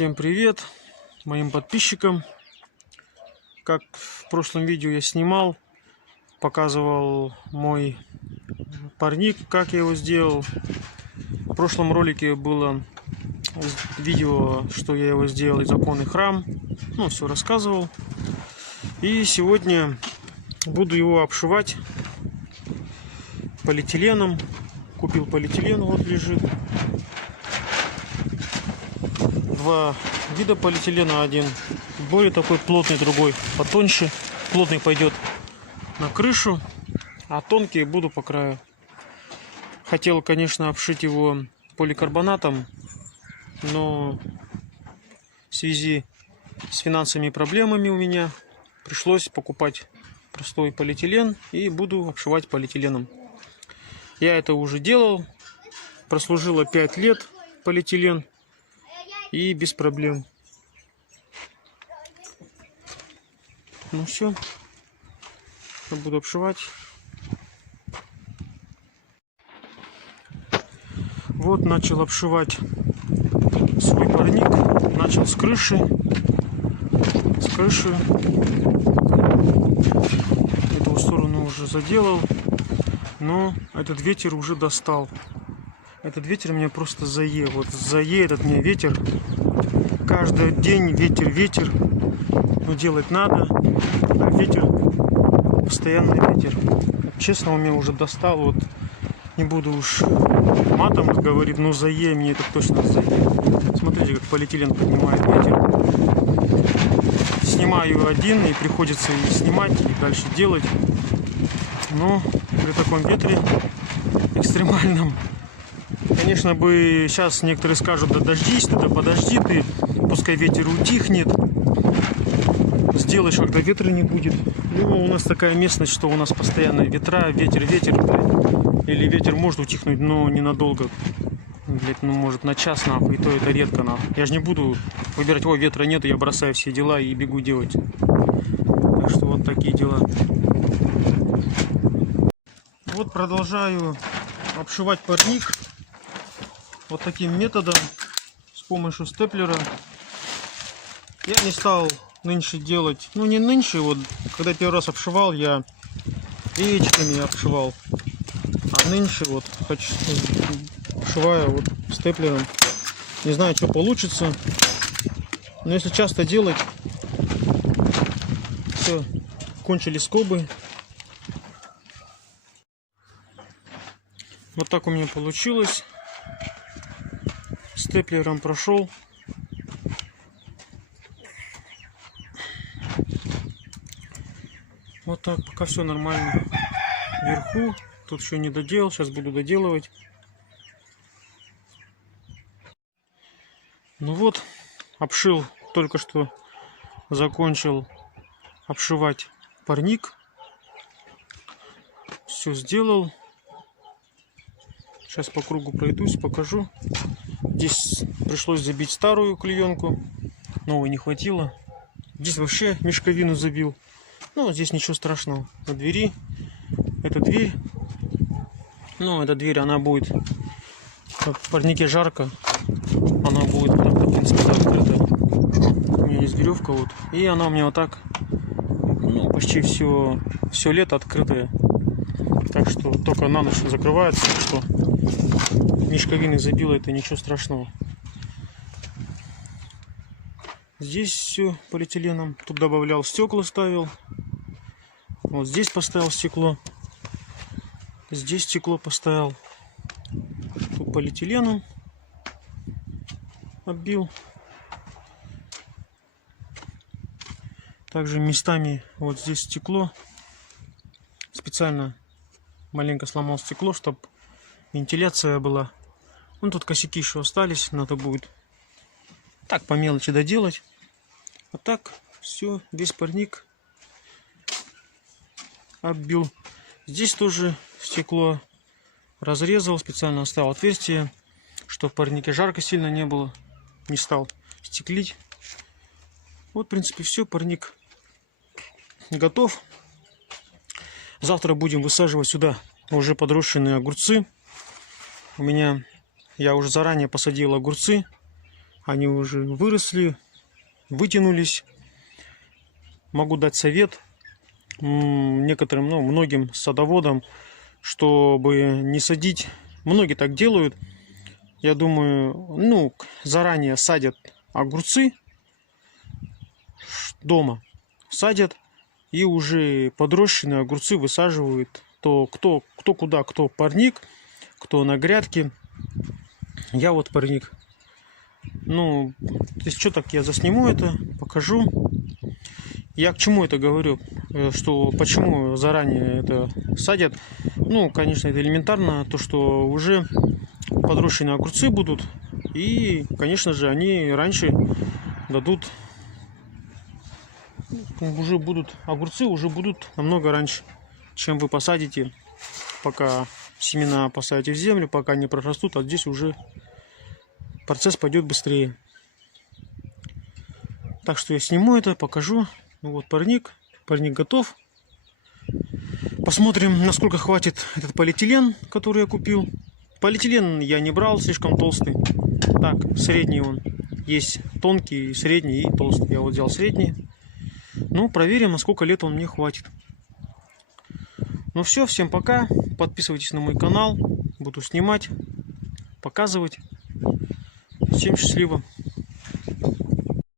Всем привет моим подписчикам. Как в прошлом видео я снимал, показывал мой парник, как я его сделал. В прошлом ролике было видео, что я его сделал из опорный храм. Ну, все рассказывал. И сегодня буду его обшивать полиэтиленом. Купил полиэтилен, вот лежит. Два вида полиэтилена, один более такой плотный, другой потоньше. Плотный пойдет на крышу, а тонкие буду по краю. Хотел, конечно, обшить его поликарбонатом, но в связи с финансовыми проблемами у меня пришлось покупать простой полиэтилен и буду обшивать полиэтиленом. Я это уже делал, прослужило 5 лет полиэтилен. И без проблем. Ну все. Буду обшивать. Вот начал обшивать свой парник. Начал с крыши. С крыши. Эту сторону уже заделал. Но этот ветер уже достал. Этот ветер меня просто заел. Вот заел этот мне ветер. Каждый день ветер. Но делать надо. А ветер, постоянный ветер. Честно, он меня уже достал. Вот не буду уж матом, как говорит, но заел мне это точно заел. Смотрите, как полиэтилен поднимает ветер. Снимаю один и приходится и снимать, и дальше делать. Но при таком ветре экстремальном, конечно бы сейчас некоторые скажут: да дождись ты, да подожди ты, пускай ветер утихнет, сделаешь, когда ветра не будет. Ну, у нас такая местность, что у нас постоянно ветра, ветер, или ветер может утихнуть, но ненадолго, блять, ну может на час, нахуй, и то это редко, нахуй. Я же не буду выбирать: о, ветра нет, я бросаю все дела и бегу делать. Так что вот такие дела. Вот продолжаю обшивать парник вот таким методом, с помощью степлера. Я не стал нынче делать, ну не нынче, вот когда первый раз обшивал, я яичками обшивал, а нынче вот обшиваю вот степлером. Не знаю, что получится, но если часто делать, все, кончились скобы. Вот так у меня получилось. Степлером прошел. Вот так, пока все нормально. Вверху, тут еще не доделал, сейчас буду доделывать. Ну вот, обшил, только что закончил обшивать парник. Все сделал. Сейчас по кругу пройдусь, покажу. Здесь пришлось забить старую клеенку, новой не хватило. Здесь вообще мешковину забил. Ну, здесь ничего страшного. На двери, это дверь. Ну, эта дверь, она будет, как в парнике жарко, она будет так, в принципе, открыта. У меня есть веревка вот, и она у меня вот так, ну, почти все лето открытая. Так что только на ночь закрывается, так что мешковины забило, это ничего страшного. Здесь все полиэтиленом. Тут добавлял стекла, ставил. Вот здесь поставил стекло. Здесь стекло поставил. Тут полиэтиленом оббил. Также местами вот здесь стекло. Специально маленько сломал стекло, чтобы вентиляция была. Ну, тут косяки еще остались, надо будет так по мелочи доделать. А так все, весь парник оббил. Здесь тоже стекло разрезал, специально оставил отверстие, чтобы в парнике жарко сильно не было, не стал стеклить. Вот, в принципе, все, парник готов. Завтра будем высаживать сюда уже подрощенные огурцы. Я уже заранее посадил огурцы. Они уже выросли, вытянулись. Могу дать совет некоторым, многим садоводам, чтобы не садить. Многие так делают. Я думаю, заранее садят огурцы дома, садят и уже подрощенные огурцы высаживают. То кто куда, кто парник, кто на грядке. Я вот парник. То есть что так я засниму это, покажу. Я к чему это говорю? Что почему заранее это садят? Конечно, это элементарно, то что уже подрощенные огурцы будут. И, конечно же, они раньше дадут, огурцы уже будут намного раньше, чем вы посадите, пока семена посадите в землю, пока они прорастут, а здесь уже процесс пойдет быстрее. Так что я сниму это, покажу. Вот парник готов. Посмотрим, насколько хватит этот полиэтилен, который я купил. Полиэтилен я не брал, слишком толстый. Так, средний он. Есть тонкий, средний и толстый. Я вот взял средний. Проверим, на сколько лет он мне хватит. Все, всем пока. Подписывайтесь на мой канал. Буду снимать, показывать. Всем счастливо.